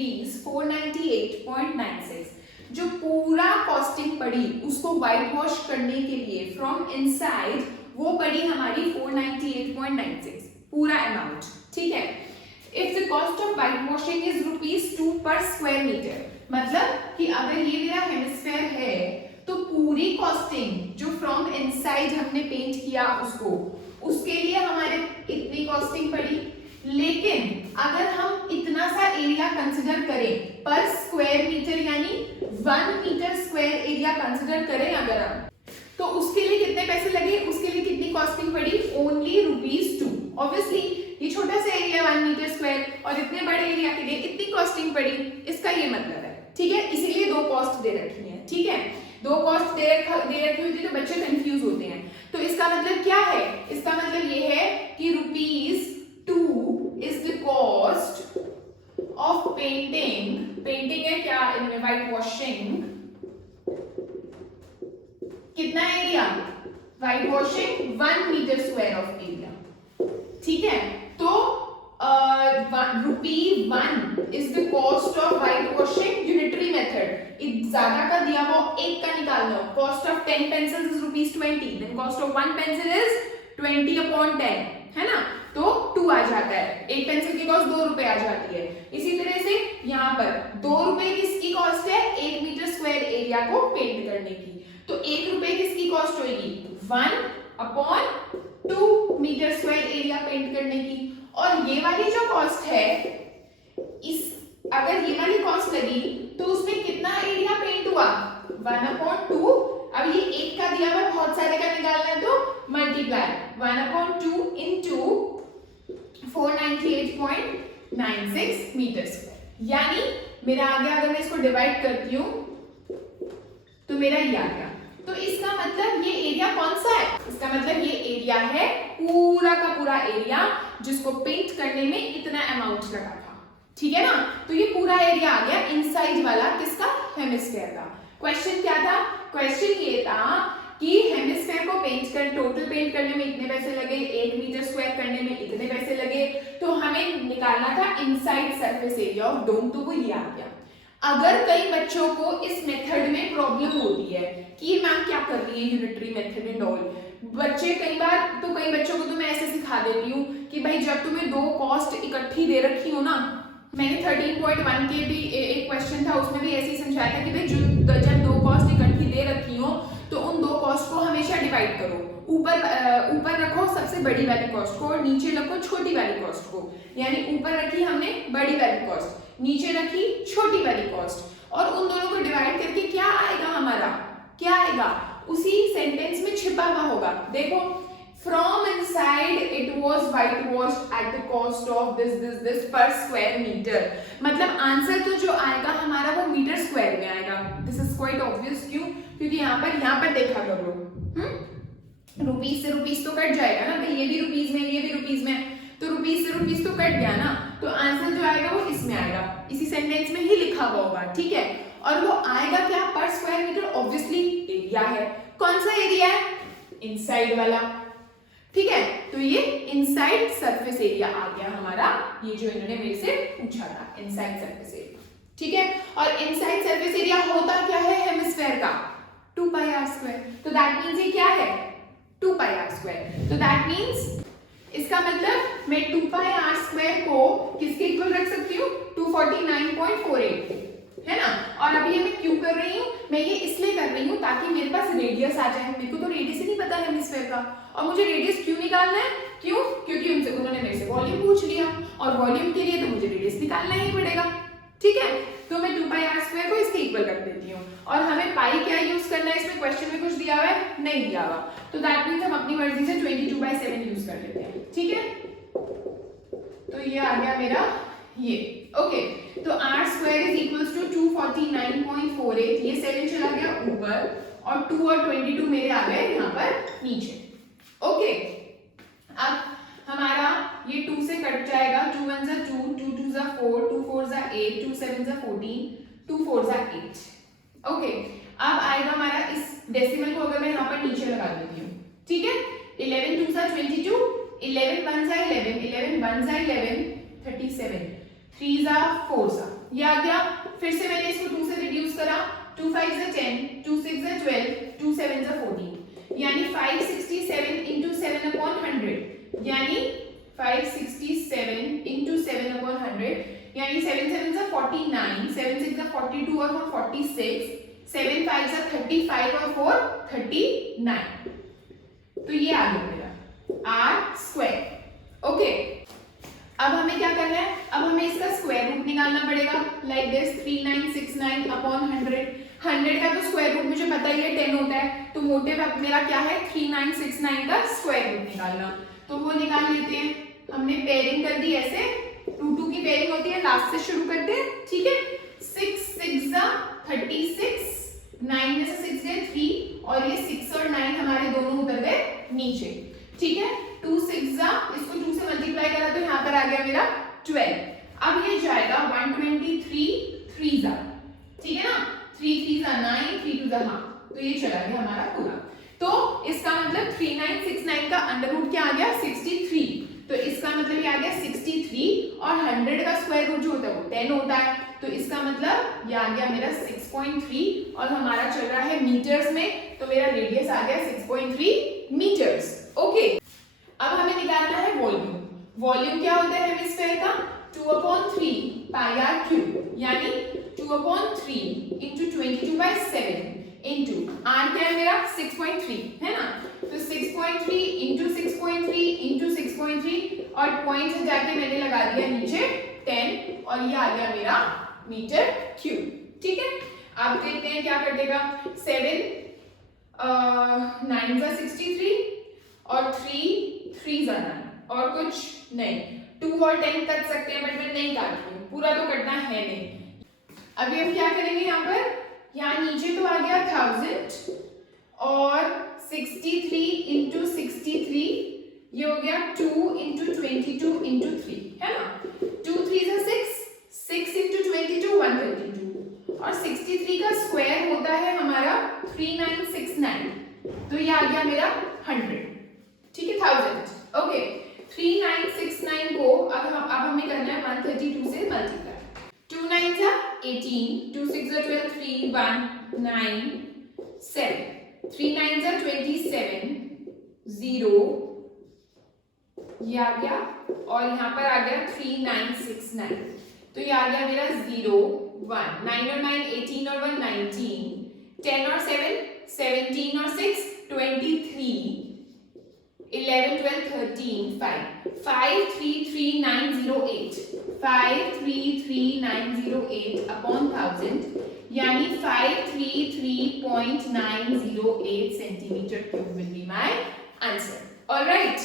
₹498.96। जो पूरा कॉस्टिंग पड़ी उसको व्हाइट वॉश करने के लिए फ्रॉम इनसाइड वो पड़ी हमारी 498.96 पूरा अमाउंट, ठीक है। If the cost of white washing is ₹2 पर स्क्वायर मीटर, मतलब कि अगर ये मेरा हेमिस्फेयर है तो पूरी कॉस्टिंग जो फ्रॉम इनसाइड हमने पेंट किया उसको, उसके लिए हमारे इतनी कॉस्टिंग पड़ी। लेकिन अगर हम इतना सा एरिया कंसिडर करें पर स्क्वायर मीटर, यानी 1 मीटर स्क्वायर एरिया कंसिडर करें अगर हम, तो उसके लिए कितने पैसे लगे, उसके लिए कितनी कॉस्टिंग पड़ी, ओनली ₹2। ऑब्वियसली ये छोटा सा एरिया 1 मीटर स्क्वायर और इतने बड़े एरिया के लिए इतनी कॉस्टिंग पड़ी, इसका ये मतलब है, ठीक है। इसीलिए दो कॉस्ट दे रखी है, ठीक है। दो कॉस्ट दे रखी होती है तो बच्चे कंफ्यूज होते हैं। तो इसका मतलब क्या है, इसका मतलब ये है कि ₹2 is the cost of painting है क्या इनमें, व्हाइट वॉशिंग, कितना area, white washing 1 metre square of area, ठीक है। तो ₹1 is the cost of white washing unitary method। ज्यादा का दिया हुआ एक का निकालना हो, cost of 10 pencils is ₹20, then cost of 1 pencil is 20/10, है ना, तो 2 आ जाता है। एक पेंसिल की कॉस्ट ₹2 आ जाती है। इसी तरह से यहाँ पर ₹2 किसकी कॉस्ट है, 1 मीटर स्क्वायर एरिया को पेंट करने की, तो ₹1 किसकी कॉस्ट होगी, 1/2 मीटर स्क्वायर एरिया पेंट करने की। और ये वाली जो कॉस्ट है, इस अगर ये वाली कॉस्ट लगी तो उसमें कितना एरिया पेंट हुआ, 1/2। अब ये एक का दिया हुआ बहुत सारे का निकालना है तो मल्टीप्लाई 1/2 into 498.96 मीटर स्क्वायर, यानी मेरा आ गया, अगर मैं इसको डिवाइड करती हूँ तो मेरा ये आ गया। तो इसका मतलब ये एरिया कौन सा है, इसका मतलब ये एरिया है पूरा का पूरा एरिया जिसको पेंट करने में इतना अमाउंट लगा था, ठीक है ना। तो ये पूरा एरिया आ गया इनसाइड वाला किसका, हेमिस्फेयर का। क्वेश्चन क्या था, क्वेश्चन ये था कि हेमिस्फेयर को टोटल पेंट करने में इतने पैसे लगे, 1 मीटर स्क्वायर करने में इतने पैसे लगे, तो हमें निकालना था inside surface area of dome, तो वो ये आ गया। अगर कई बच्चों को इस मेथड में प्रॉब्लम होती है कि ये मैम क्या कर रही है यूनिटरी मेथड एंड ऑल, बच्चे कई बच्चों को तो मैं ऐसे सिखा देती हूँ कि भाई जब तुम्हें दो कॉस्ट इकट्ठी दे रखी हो ना, मैंने 13.1 के भी एक क्वेश्चन था उसमें भी ऐसे ही समझाया था कि भाई जब दो कॉस्ट इकट्ठी दे रखी हो तो उन दो कॉस्ट को हमेशा डिवाइड करो, ऊपर रखो सबसे बड़ी वाली कॉस्ट को और नीचे रखो छोटी वाली कॉस्ट को, यानी ऊपर रखी हमने बड़ी वाली कॉस्ट, नीचे रखी छोटी वाली कॉस्ट, और उन दोनों को डिवाइड करके क्या आएगा हमारा, क्या आएगा उसी सेंटेंस में छिपा हुआ होगा। देखो, from inside it was white washed at the cost of this पर स्क्वायर मीटर, मतलब आंसर तो जो आएगा हमारा वो मीटर स्क्वायर में आएगा। दिस इज क्वाइट ऑब्वियस, क्यों, क्योंकि यहाँ पर देखा करो, रुपीज से रुपीज तो कट जाएगा ना भाई, ये भी रुपीज में ये भी रुपीज में, तो रुपीज से रुपीज तो कट गया ना, तो आंसर जो आएगा वो इसमें आएगा, इसी सेंटेंस में ही लिखा हुआ होगा, ठीक है। और वो आएगा क्या, पर स्क्वायर मीटर, ऑब्वियसली एरिया है, कौन सा एरिया है, इनसाइड वाला, ठीक है। तो ये इनसाइड सरफेस एरिया आ गया हमारा, ये जो इन्होंने मेरे से पूछा था, इनसाइड सरफेस एरिया, ठीक है। और इनसाइड सरफेस एरिया होता क्या है हेमिस्फेयर का, 2πr², तो दैट मींस ये क्या है, 2πr², तो दैट मींस इसका मतलब मैं 2πr² को किसके इक्वल रख सकती हूँ, 249.48, है ना। और अभी ये मैं क्यों कर रही हूँ, मैं ये इसलिए कर रही हूँ ताकि मेरे पास रेडियस आ जाए, मेरे को तो रेडियस ही नहीं पता है हेमिस्फेयर का, और मुझे रेडियस क्यों निकालना है, क्यों, क्योंकि उन्होंने मेरे से वॉल्यूम पूछ लिया, और वॉल्यूम के लिए तो मुझे रेडियस निकालना ही पड़ेगा, ठीक है। तो मैं 2πr² को इसके इक्वल रख देती हूँ, और हमें पाई क्या यूज करना है, इसमें क्वेश्चन में कुछ दिया हुआ है, नहीं दिया हुआ, तो दैट मींस हम अपनी मर्जी से 22/7 यूज कर लेते हैं, ठीक है। तो ये आ गया मेरा ये, ओके। तो r² इज इक्वल्स टू 249.48, ये 7 चला गया ऊपर और 2 और 22 मेरे आ गए यहाँ पर नीचे, ओके। अब हमारा ये 2 से कट जाएगा, 2 1 जा 2, 2 2 जा 4, 2 4 जा 8, 2 7 जा 14, 2 4 जा 8, ओके। अब आएगा हमारा, इस डेसिमल को अगर मैं यहाँ पर नीचे लगा देती हूँ, ठीक है, 11 2 जा 22, 11 1 जा 11, 11 1 जा 11, 37, 3 जा 4 जा ये आ गया। फिर से मैंने इसको 2 से रिड्यूस करा, 2 5 ज़ा 10, 2 6 ज़ा 12, 2 7 ज़ा 14, यानी 567 into 7 upon 100, यानी 567 into 7 upon 100, यानी 7 7 ज़ा 49, 7 6 ज़ा 42 और 4 46, 7 5 ज़ा 35 और 4 39। तो ये आ गया मेरा आर स्क्वायर। ओके, अब हमें क्या करना है, अब हमें इसका स्क्वायर रूट निकालना पड़ेगा। लाइक दिस 3969 अपॉन 100, 100 का तो स्क्वायर रूट मुझे पता ही है 10 होता है, तो मोटे वक्त मेरा क्या है 3969 का स्क्वायर रूट निकालना। तो वो निकाल लेते हैं। हमने पेयरिंग कर दी ऐसे, 2 2 की पेयरिंग होती है, लास्ट से शुरू करते हैं, ठीक है। 6 6 ज़ा 36, 9 में से 6 गए 3, और ये 6 और 9 हमारे दोनों उतर गए नीचे, ठीक है। 2 6 ज़ा, इसको 2 से मल्टीप्लाई करा तो यहाँ पर आ गया मेरा 12। अब ये जाएगा 123 3 ज़ा, ठीक है ना, 3 3 ज़ा 9, 3 2 ज़ा, हाँ, तो ये चला गया हमारा पूरा। तो इसका मतलब 3969 का अंडर रूट क्या आ गया 63, तो इसका मतलब ये आ गया 63, और 100 का स्क्वायर रूट जो होता है वो 10 होता है, तो इसका मतलब ये आ गया मेरा 6.3, और हमारा चल रहा है मीटर्स में, तो मेरा रेडियस आ गया 6.3 मीटर्स। ओके, अब हमें निकालना है वॉल्यूम। वॉल्यूम क्या होता है हेमिस्फेयर का 2/3 पाई आर क्यूब, यानी 2/3 into 22/7 into r क्या है मेरा 6.3 है ना, तो 6.3 into 6.3 into 6.3, और पॉइंट से जाके मैंने लगा दिया नीचे 10, और ये आ गया मेरा मीटर क्यूब, ठीक है। अब देखते हैं क्या कटेगा, 7 9 ज़ा 63, और 3 3 ज़ा 9, और कुछ नहीं, 2 और 10 कट सकते हैं, बट मैं नहीं काट रही हूँ, पूरा तो कटना है नहीं। अभी हम क्या करेंगे, यहाँ पर यहाँ नीचे तो आ गया 1000, और 63 into 63, ये हो गया 2 into 22 into 3, है ना, 2 3 ज़ा 6, 6 into 22 132, और 63 का स्क्वायर होता है हमारा 3969, तो ये आ गया मेरा 100, ठीक है, 1000। ओके, 3969 को अब हमें करना है 132 से मल्टीप्लाई। 2 9 ज़ा 18, 2 6 ज़ा 12, 3 1 9 7, 3 9 ज़ा 27, 0, ये आ गया, और यहाँ पर आ गया 3969, तो ये आ गया मेरा 0 1, 9 और 9 18 और 1 19, 10 और 7 17 और 6 23, 11 12 13 5 533908, 533908 अपॉन 1000, यानी 533.908 centimetre cube will be my answer. Alright.